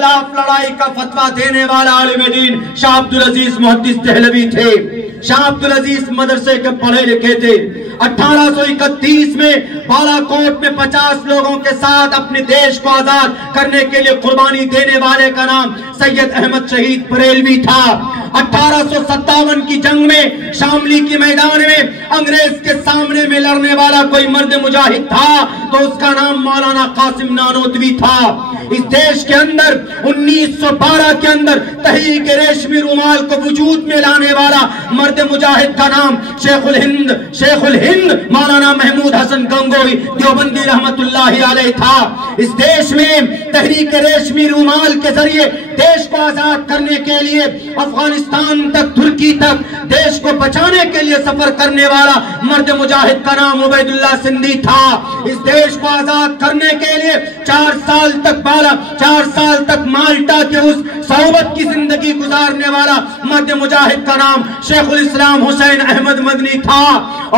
خلاف لڑائی کا فتویٰ دینے والا عالم دین شاہ عبدالعزیز محدث دہلوی تھے۔ شاہ عبدالعزیز مدرسے کے پڑھے لکھے تھے۔ 1831 میں بالا کوٹ میں 50 لوگوں کے ساتھ اپنے دیش کو آزاد کرنے کے لیے قربانی دینے والے کا نام سید احمد شہید بریلوی تھا۔ 1857 کی جنگ میں شاملی کے میدان میں انگریز کے سامنے میں لڑنے والا کوئی مرد مجاہد تھا تو اس کا نام مولانا قاسم نانوتوی تھا۔ اس دیش کے اندر 1912 کے اندر تحریک ریشمی رومال کو وجود میں لانے والا مرد مجاہد کا نام شیخ الہند مولانا محمود حسن گنگوئی دیوبندی رحمت اللہ علیہ تھا۔ اس دیش میں تحریک ریشمی رومال کے ذریعے دیش کو آزاد کرنے کے لیے افغانستان تک ترکی تک دیش کو بچانے کے لیے سفر کرنے والا مرد مجاہد کا نام عبید اللہ سندھی تھا۔ اس دیش کو آزاد کرنے کے لیے 4 سال تک مالٹا کے اس صحبت کی زندگی گزارنے والا مرد مجاہد کا نام شیخ الاسلام حسین احمد مدنی تھا۔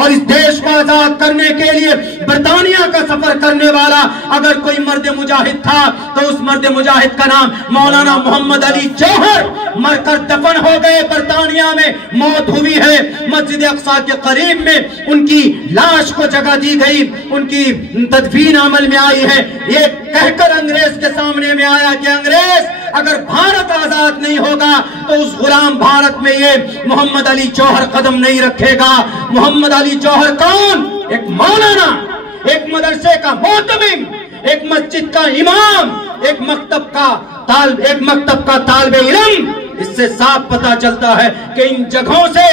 اور اس دیش کو آزاد کرنے کے لیے برطانیہ کا سفر کرنے والا اگر کوئی مرد مجاہد تھا تو اس مرد مجاہد کا نام مولانا محمد علی جوہر مر کر دفن ہو گئے، برطانیہ میں موت ہوئی ہے۔ مسجد اقصی کے قریب میں ان کی لاش کو جگہ دی گئی، ان کی تدفین عمل میں آئی ہے۔ یہ کہہ کر انگریز کے سامنے میں آیا کہ انگریز اگر بھارت آزاد نہیں ہوگا تو اس غلام بھارت میں یہ محمد علی جوہر قدم نہیں رکھے گا۔ محمد علی جوہر کون؟ ایک مولانا، ایک مدرسے کا معتمم، ایک مسجد کا امام، ایک مکتب کا طالب علم۔ اس سے صاف پتہ چلتا ہے کہ ان جگہوں سے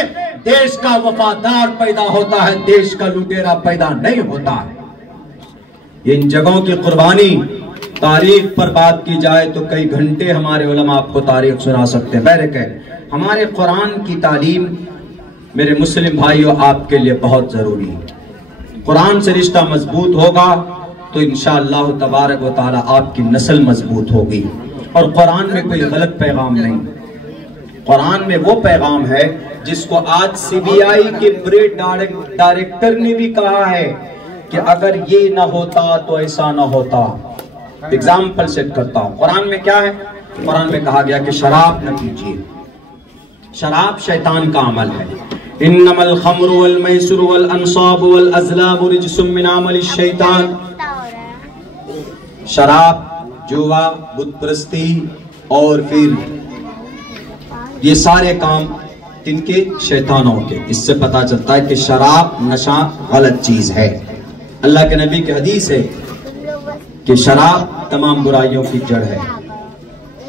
دیش کا وفادار پیدا ہوتا ہے، دیش کا لٹیرا پیدا نہیں ہوتا ہے۔ ان جگہوں کی قربانی تاریخ پر بات کی جائے تو کئی گھنٹے ہمارے علماء آپ کو تاریخ سنا سکتے ہیں۔ بہرکیف ہمارے قرآن کی تعلیم میرے مسلم بھائیوں آپ کے لیے بہت ضروری ہے۔ قرآن سے رشتہ مضبوط ہوگا تو انشاءاللہ تبارک و تعالی آپ کی نسل مضبوط ہوگی۔ اور قرآن میں کوئی غلط پیغام نہیں، قرآن میں وہ پیغام ہے جس کو آج CBI کے بڑے ڈائریکٹر نے بھی کہا ہے کہ اگر یہ نہ ہوتا تو ایسا نہ ہوتا۔ اگزامپل سیٹ کرتا ہوں، قرآن میں کیا ہے؟ قرآن میں کہا گیا کہ شراب نہ پیجیے، شراب شیطان کا عمل ہے۔ انما الخمر والمیسر والانصاب والازلام رجس من عمل الشیطان۔ شراب، جوا، بت پرستی اور پھر یہ سارے کام کن کے؟ شیطانوں کے۔ اس سے پتا چلتا ہے کہ شراب نشہ غلط چیز ہے۔ اللہ کے نبی کی حدیث ہے کہ شراب تمام برائیوں کی جڑ ہے۔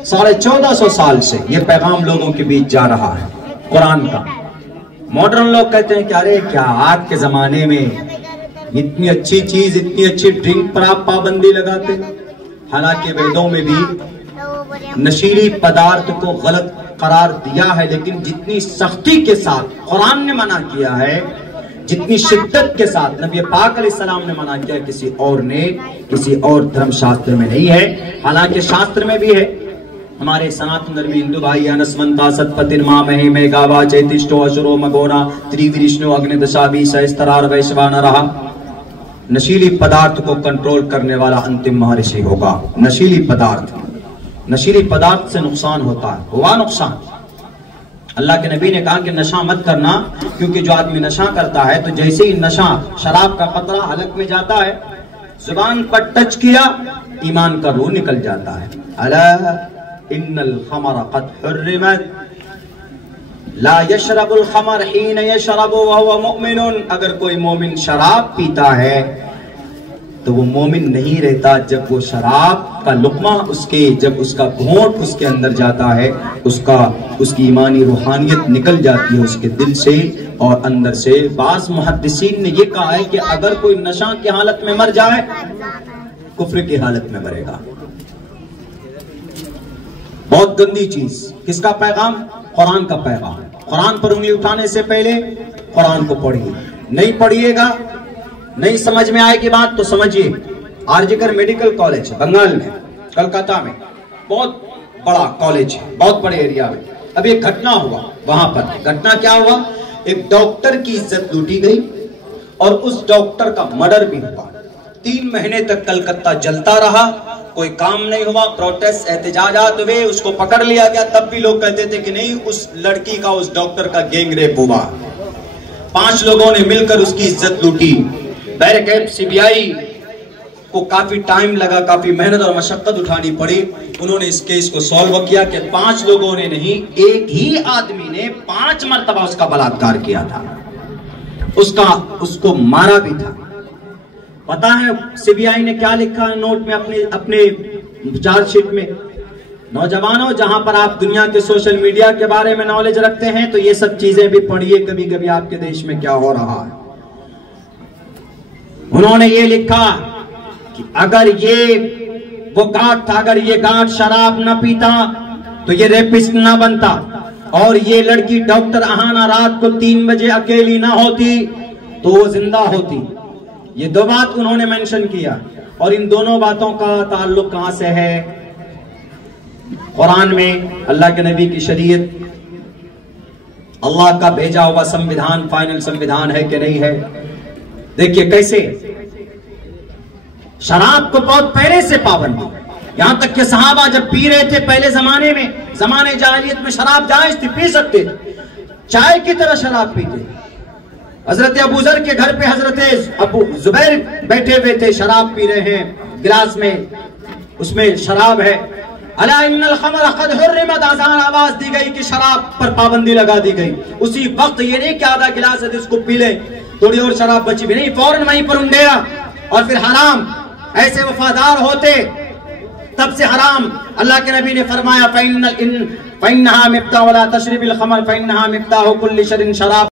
1450 سال سے یہ پیغام لوگوں کے بیچ جا رہا ہے قرآن کا۔ ماڈرن لوگ کہتے ہیں کہ ارے کیا آج کے زمانے میں اتنی اچھی چیز، اتنی اچھی ڈرنک پر آپ پابندی لگاتے ہیں۔ حالانکہ ویدوں میں بھی نشیلی پدارت کو غلط قرار دیا ہے، لیکن جتنی سختی کے ساتھ قرآن نے منع کیا ہے، جتنی شدت کے ساتھ نبی پاک علیہ السلام نے منع کیا، کسی اور دھرم شاستر میں نہیں ہے۔ حالانکہ شاستر میں بھی ہے۔ ہمارے سناتن دھرمی ہندو بھائی انسمنتا ستپتن مامہی میں گاوا چیتشٹو اشرو مگونا تریوریشنو اگنی دشابی سہسترار ویشوان رہا۔ نشیلی پدارت کو کنٹرول کرنے والا انتم مہارشی ہوگا۔ نشیلی پدارت سے نقصان ہوتا ہے، ہوا نقصان۔ اللہ کے نبی نے کہا کہ نشہ مت کرنا، کیونکہ جو آدمی نشہ کرتا ہے تو جیسے ہی نشہ شراب کا قطرہ حلق میں جاتا ہے، زبان پر ٹچ کیا، ایمان کا روح نکل جاتا ہے۔ الا ان الخمر قد حرمت لا يشرب الخمر حين يشرب وهو مؤمن۔ اگر کوئی مومن شراب پیتا ہے تو وہ مومن نہیں رہتا جب وہ شراب کا لقمہ جب اس کا گھونٹ اس کے اندر جاتا ہے، اس کی ایمانی روحانیت نکل جاتی ہے اس کے دل سے اور اندر سے۔ بعض محدثین نے یہ کہا ہے کہ اگر کوئی نشہ کی حالت میں مر جائے، کفر کی حالت میں مرے گا۔ بہت گندی چیز۔ کس کا پیغام؟ قرآن کا پیغام۔ قرآن پر انگلی اٹھانے سے پہلے قرآن کو پڑھیے۔ نہیں پڑھیے گا، نہیں سمجھ میں آئے گی بات تو سمجھیے۔ آرجکر میڈیکل کالج بنگال میں، کلکتہ میں، بہت بڑا کالج ہے، بہت بڑے ایریا میں۔ اب ایک گھٹنا ہوا وہاں پر۔ گھٹنا کیا ہوا؟ ایک ڈاکٹر کی عزت لوٹی گئی اور اس ڈاکٹر کا مرڈر بھی ہوا۔ 3 مہینے تک کلکتہ جلتا رہا، کوئی کام نہیں ہوا، پروٹیسٹ احتجاجات ہوئے، اس کو پکڑ لیا گیا، تب بھی لوگ کہتے تھے کہ نہیں اس لڑکی کا، اس ڈاکٹر کا گینگ ریپ ہوا۔ 5 لوگوں نے مل کر اس کی عزت لوٹی۔ بہرکیف CBI کو کافی ٹائم لگا، کافی محنت اور مشقت اٹھانی پڑی، انہوں نے اس کیس کو سالو کیا کہ 5 لوگوں نے نہیں، ایک ہی آدمی نے 5 مرتبہ اس کا بلاತ್ಕಾರ کیا تھا، اس کو مارا بھی تھا۔ پتا ہے CBI نے کیا لکھا ہے نوٹ میں اپنے چارج شیٹ میں؟ نوجوانوں، جہاں پر آپ دنیا کے سوشل میڈیا کے بارے میں نالج رکھتے ہیں تو یہ سب چیزیں بھی پڑھیے کبھی کبھی آپ کے دیش میں کیا ہو رہا ہے۔ انہوں نے یہ لکھا کہ اگر یہ وہ گارڈ تھا، اگر یہ گارڈ شراب نہ پیتا تو یہ ریپسٹ نہ بنتا، اور یہ لڑکی ڈاکٹر اہانا رات کو 3 بجے اکیلی نہ ہوتی تو وہ زندہ ہوتی۔ یہ 2 بات انہوں نے منشن کیا، اور ان دونوں باتوں کا تعلق کہاں سے ہے؟ قرآن میں اللہ کے نبی کی شریعت، اللہ کا بھیجا ہوا سمویدھان فائنل سمویدھان ہے کہ نہیں ہے؟ دیکھیے کیسے شراب کو بہت پہلے سے پابندی، یہاں تک کہ صحابہ جب پی رہے تھے پہلے زمانے میں، زمانے جاہلیت میں شراب جائز تھی، پی سکتے تھے، چائے کی طرح شراب پیتے۔ حضرت ابو ذر کے گھر پہ حضرت ابو زبیر بیٹھے ہوئے تھے، شراب پی رہے ہیں، گلاس میں اس میں شراب ہے۔ الا ان الخمر قد حرمت، آزان آواز دی گئی کہ شراب پر پابندی لگا دی گئی۔ اسی وقت یہ نہیں کہ آدھا گلاس ہے اس کو پی لیں، تھوڑی اور شراب بچی بھی نہیں، فوراً وہیں پر انڈیا، اور پھر حرام۔ ایسے وفادار ہوتے تب سے حرام۔ اللہ کے نبی نے فرمایا فَإِنَّهَا مِفْتَاحُ وَلَا تَشْرِبِ الْخَمْرَ فَإِنَّهَا مِفْتَاحُ كُلِّ شَرٍّ شراب